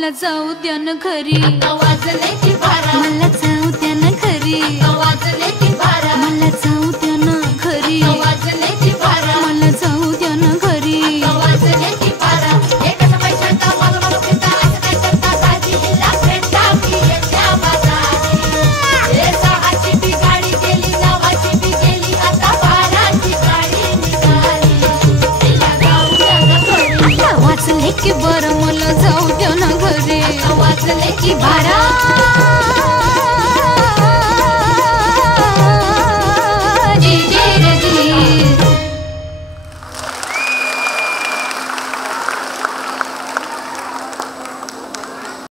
मला जाऊ द्या ना घरी, वाजले की बारा, मला जाऊ द्या ना घरी, वाजले की बारा, मला जाऊ द्या ना घरी, वाजले की बारा, मला जाऊ द्या ना घरी. वाजले की बारा. एकाच पैशाचा मला फिरता असं काय करता दाजीला भेटता की येत्या बाजारी. हे सहाची बी गाडी गेली, नवाची बी गेली, आता बाराची गाडी निघाली. तिला जाऊ द्या ना घरी, वाचले की बरं मला जाऊ द्या ना घरी, वाजले की बारा.